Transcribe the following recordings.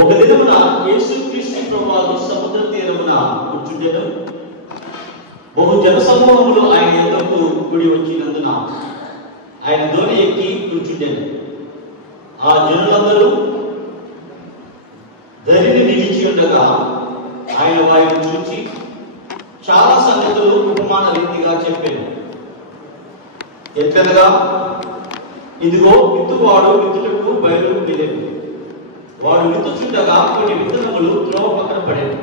ఒక దినమున యేసుక్రీస్తు ప్రభువు సముద్ర తీరమున కూర్చుండెను. బహు జనసమూహములు ఆయన యొద్దకు కూడి వచ్చినందున ఆయన దోణి ఎక్కి కూర్చుండెను. ఆ జనులందరూ ధరిని నిలిచి ఉండగా ఆయన వారిని చూచి చాలా సంగతులు ఉపమాన రీతిగా చెప్పాను. ఎట్లనగా, ఇదిగో విత్తువాడు విత్తుటకు బయలు వెళ్ళెను. వాడు విత్తుచుండగా కొన్ని విత్తనములు త్రోవ పక్కన పడేవి.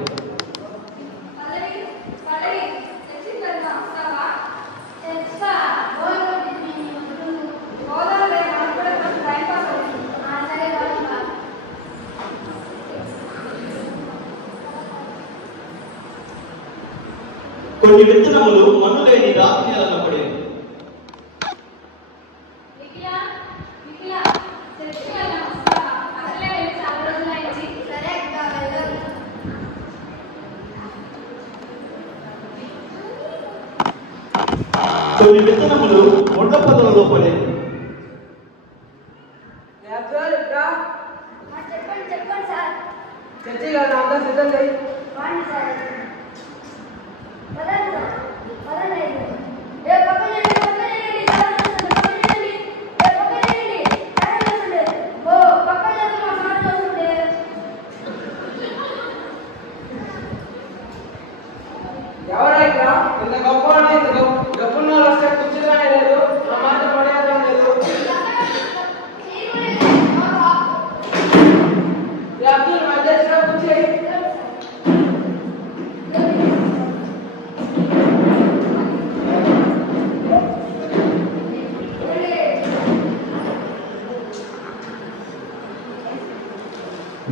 కొన్ని విత్తనములు మన్ను లేని రాతి నేలన పడేవి. కొన్ని విత్తనములు మొండ పొదలలో పడేవి.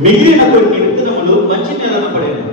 మిగిలిన కొన్ని విత్తనములు మంచి నేలన పడేవి.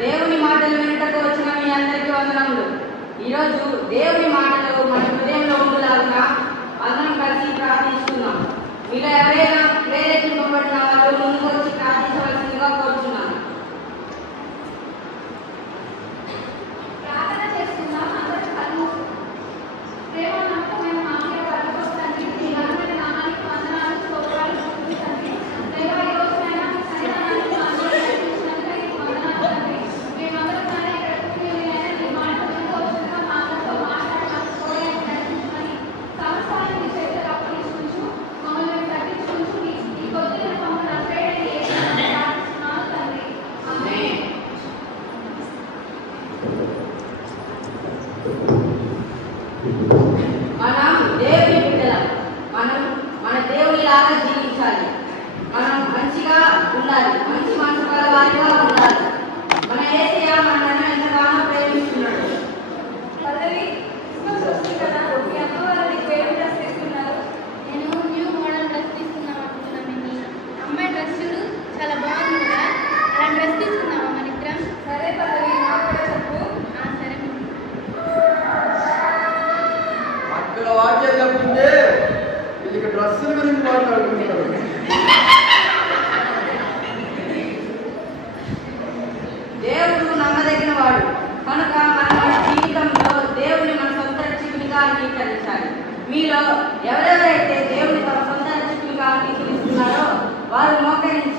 దేవుని మాటలు వినటకు వచ్చిన మీ అందరికీ వందనములు. ఈరోజు దేవుని మాటలు మన హృదయంలో ఉండులాగా అందరం కలిసి ప్రార్థిస్తున్నాం. మీలో ఎవరైనా ప్రేరేపింపబడిన వాళ్ళు ముందుకు వచ్చి ప్రార్థించవలసిందిగా కోరుచున్నాను. మమ్మల్ని తగ్గించుకుంటూ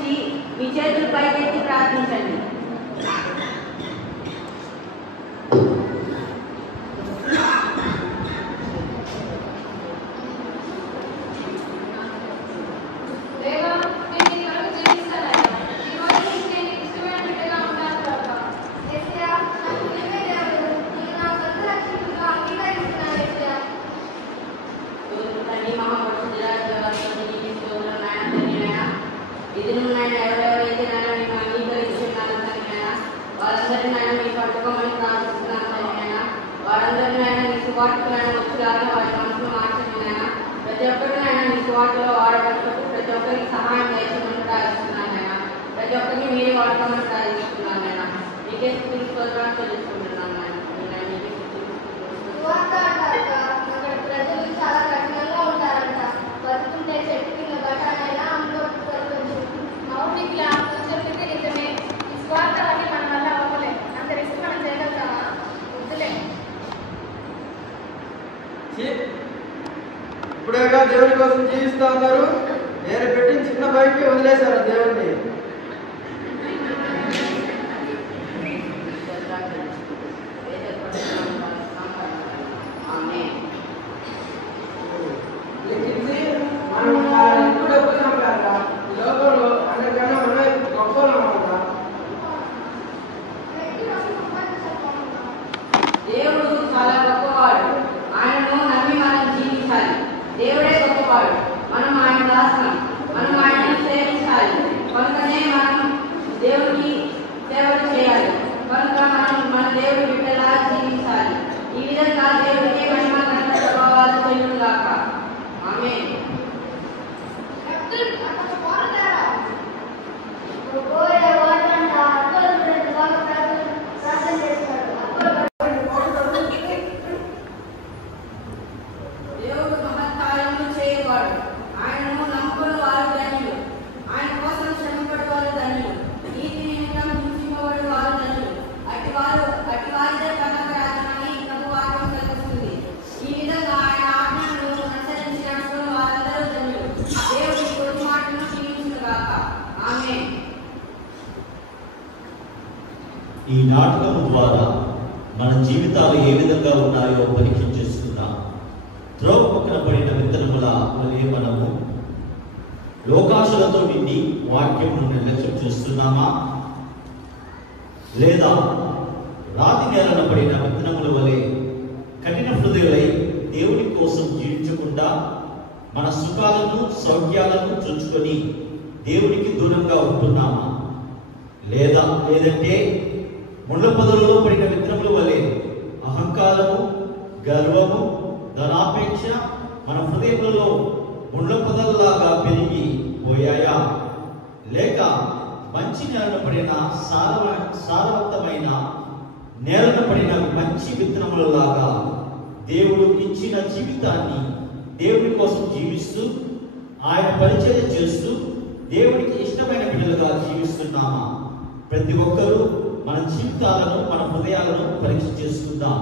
మోకరించి మీ చేతులు పైకెత్తి ప్రార్థించండి. ప్రతి ఒక్కరినైనా మీ స్వార్థలో వాడబడుటకు ప్రతి ఒక్కరికి సహాయం చేయాలని ప్రార్థిస్తున్నాను. ప్రతి ఒక్కరిని మీరే వాడుకోమని ప్రార్థిస్తున్నాను. మీకే స్తుతులు స్తోత్రాలు చెల్లించుకుంటున్నాను. ప్రజలు చాలా కఠినంగా ఉంటారంట. బతుకుంటే చెట్టు కింద బఠానైనా అందులో మౌనికిలా చెప్పింది నిజమే. ఈ స్వార్థాలన్నీ మన వల్ల అవ్వలేదు. అంత రిస్క్ మనం చేయగలుగుతామా? వద్దులే. ఇప్పుడేగా దేవుని కోసం జీవిస్తా ఉన్నారు. నేను పెట్టిన చిన్న బయటికి వదిలేశారు దేవుడిని. దేవుడు చాలా గొప్పవాడు. ఆయనను నమ్మి మనం జీవించాలి. దేవుడే గొప్పవాడు. మనం ఆయన దాసులం. మనం ఆయనను సేవించాలి. కనుకనే మనం దేవుడికి సేవలు చేయాలి. కనుక మనం మన దేవుడి బిడ్డలా జీవించాలి. ఈ విధంగా దేవుడికి మహిమ ఘనత ప్రభావాలు కలుగుగాక. ఆమేన్. దేవుడు మహత్కార్యములు చేయవాడు. ఆయనను నమ్ముకున్న వారు ధన్యులు. ఆయన కోసం శ్రమపడే వారు ధన్యులు. నీతి నిమిత్తం హింసింపబడే వారు ధన్యులు. అటివారిదే పరలోక రాజ్యమని ప్రభువు వాక్యం సెలవిస్తుంది. ఈ విధంగా ఆయన ఆజ్ఞలను అనుసరించి నడుచుకున్న వారందరూ ధన్యులు. దేవుడు ఈ కొద్ది మాటలను క్షమించుగాక. ఆమేన్. ఈ నాటకం ద్వారా మన జీవితాలు ఏ విధంగా ఉన్నాయో పరీక్ష చేసుకుందాం. త్రోవ పక్కన పడిన విత్తనముల వలె మనము లోకాశలతో నిండి వాక్యమును నిర్లక్ష్యం చేస్తున్నామా? లేదా రాతి నేలన పడిన విత్తనముల వలె కఠిన హృదయులై దేవుని కోసం జీవించకుండా మన సుఖాలను సౌఖ్యాలను చుంచుకొని దేవునికి దూరంగా ఉంటున్నామా? లేదంటే ముళ్ళ పొదలలో పడిన విత్తనముల వలె అహంకారము, గర్వము, ధనాపేక్ష మన హృదయములలో ముళ్ళ పొదల్లాగా పెరిగి పోయాయా? లేక మంచి నేలను పడిన సారవంతమైన నేలను పడిన మంచి విత్తనములలాగా దేవుడు ఇచ్చిన జీవితాన్ని దేవుడి కోసం జీవిస్తూ ఆయన పరిచర్య చేస్తూ దేవుడికి ఇష్టమైన బిడ్డలుగా జీవిస్తున్నామా? ప్రతి ఒక్కరూ మన జీవితాలను మన హృదయాలను పరీక్ష చేసుకుందాం.